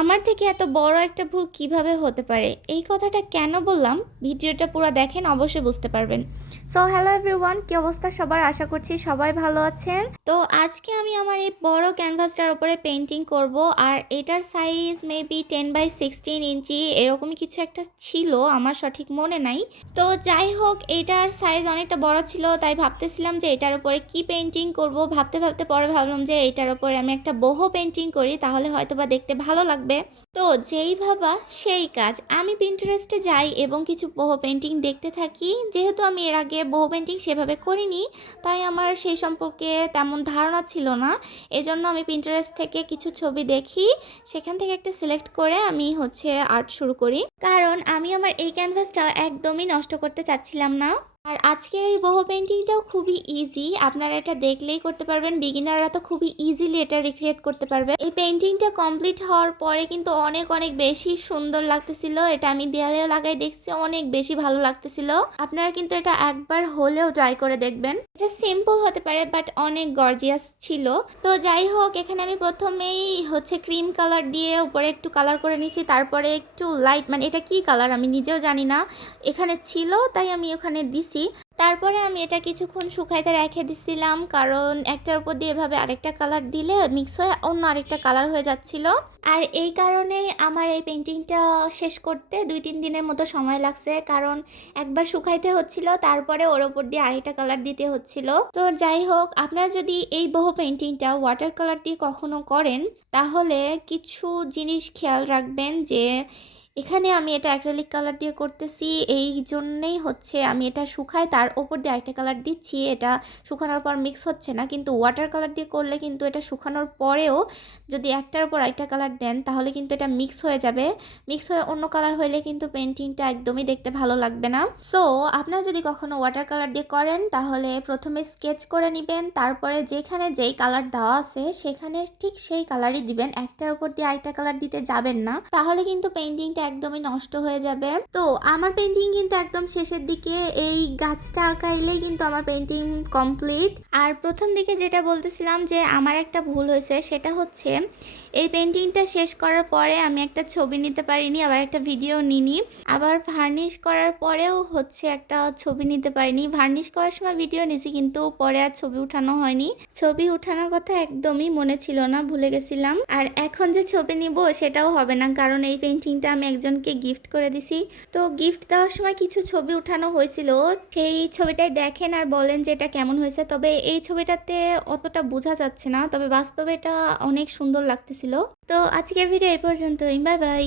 আমার থেকে এত বড় একটা ভুল কিভাবে হতে পারে? এই কথাটা কেন বললাম? ভিডিওটা পুরো দেখেন অবশ্যই বুঝতে পারবেন। সো হ্যালো এভরিওয়ান, কি অবস্থা সবার? আশা করছি সবাই ভালো আছেন। তো আজকে আমি আমার এই বড় ক্যানভাসটার উপরে পেইন্টিং করব। আর এটার সাইজ মেবি 10/16 ইঞ্চি এরকমই কিছু একটা ছিল, আমার সঠিক মনে নাই। তো যাই হোক, এটার সাইজ অনেকটা বড় ছিল, তাই ভাবতেছিলাম যে এটার উপরে কি পেইন্টিং করব। ভাবতে ভাবতে পরে ভাবলাম যে এটার উপরে আমি একটা boho পেইন্টিং করি, তাহলে হয়তোবা দেখতে ভালো লাগবে। তো যেই ভাবা সেই কাজ, আমি পিন্টারেস্টে যাই এবং কিছু boho পেইন্টিং দেখতে থাকি। যেহেতু আমি এর আগে boho পেইন্টিং সেভাবে করিনি, তাই আমার সেই সম্পর্কে তেমন ধারণা ছিল না। এজন্য আমি পিন্টারেস্ট থেকে কিছু ছবি দেখি, সেখান থেকে একটা সিলেক্ট করে আমি আর্ট শুরু করি, কারণ আমি আমার এই ক্যানভাসটা একদমই নষ্ট করতে চাচ্ছিলাম না। আর আজকের এই boho পেইন্টিংটাও খুবই ইজি, আপনারা এটা দেখলেই করতে পারবেন। বিগিনাররা তো খুবই ইজিলি এটা রিক্রিয়েট করতে পারবে। এই পেইন্টিংটা কমপ্লিট হওয়ার পরে কিন্তু অনেক অনেক বেশি সুন্দর লাগতেছিল। এটা আমি দেয়ালেও লাগাই দেখছি, অনেক বেশি ভালো লাগতেছিল। আপনারা কিন্তু এটা একবার হলেও ট্রাই করে দেখবেন। এটা সিম্পল হতে পারে বাট অনেক গর্জিয়াস ছিল। তো যাই হোক, এখানে আমি প্রথমেই ক্রিম কালার দিয়ে উপরে একটু কালার করে নিয়েছি, তারপরে একটু লাইট, মানে এটা কি কালার আমি নিজেও জানি না, এখানে ছিল তাই আমি ওখানে দিছি। তারপরে আমি এটা কিছুক্ষণ শুকাইতে রেখে দিছিলাম, কারণ একটার উপর দিয়ে এভাবে আরেকটা কালার দিলে মিক্স হয়ে অন্য আরেকটা কালার হয়ে যাচ্ছিল। আর এই কারণেই আমার এই পেইন্টিংটা শেষ করতে 2-3 দিনের মতো সময় লাগছে, কারণ একবার শুকাইতে হচ্ছিল, তারপরে ওর ওপর দিয়ে আরেকটা কালার দিতে হচ্ছিল। তো যাই হোক, আপনারা যদি এই boho পেইন্টিংটা ওয়াটার কালার দিয়ে কখনো করেন, তাহলে কিছু জিনিস খেয়াল রাখবেন। যে এখানে আমি এটা অ্যাক্রিলিক কালার দিয়ে করতেছি, এই জন্যেই আমি এটা শুকাই তার ওপর দিয়ে আরেকটা কালার দিচ্ছি, এটা শুকানোর পর মিক্স হচ্ছে না। কিন্তু ওয়াটার কালার দিয়ে করলে কিন্তু এটা শুকানোর পরেও যদি একটার উপর আরেকটা কালার দেন, তাহলে কিন্তু এটা মিক্স হয়ে যাবে। মিক্স হয়ে অন্য কালার হইলে কিন্তু পেন্টিংটা একদমই দেখতে ভালো লাগবে না। সো আপনারা যদি কখনো ওয়াটার কালার দিয়ে করেন, তাহলে প্রথমে স্কেচ করে নেবেন, তারপরে যেখানে যেই কালার দেওয়া আছে সেখানে ঠিক সেই কালারই দিবেন। একটার উপর দিয়ে আরেকটা কালার দিতে যাবেন না, তাহলে কিন্তু পেন্টিংটা একদমই নষ্ট হয়ে যাবে। তো আমার পেন্টিং কিন্তু একদম শেষের দিকে, এই গাছটা আঁকাইলেই কিন্তু আমার পেন্টিং কমপ্লিট। আর প্রথম দিকে যেটা বলতেছিলাম যে আমার একটা ভুল হয়েছে, সেটা এই পেন্টিংটা শেষ করার পরে আমি একটা ছবি নিতে পারিনি, আবার একটা ভিডিও নিনি। আবার ভার্নিশ করার পরেও একটা ছবি নিতে পারিনি। ভার্নিশ করার সময় ভিডিও নিছি, কিন্তু পরে আর ছবি উঠানো হয়নি। ছবি উঠানোর কথা একদমই মনে ছিল না, ভুলে গেছিলাম। আর এখন যে ছবি নিব সেটাও হবে না, কারণ এই পেন্টিংটা আমি একজনকে গিফট করে দিছি। তো গিফট দেওয়ার সময় কিছু ছবি উঠানো হয়েছিল, সেই ছবিটাই দেখেন আর বলেন যে এটা কেমন হয়েছে। তবে এই ছবিটাতে অতটা বোঝা যাচ্ছে না, তবে বাস্তবে এটা অনেক সুন্দর লাগতেছিল। তো আজকের ভিডিও এই পর্যন্তই, বাই বাই।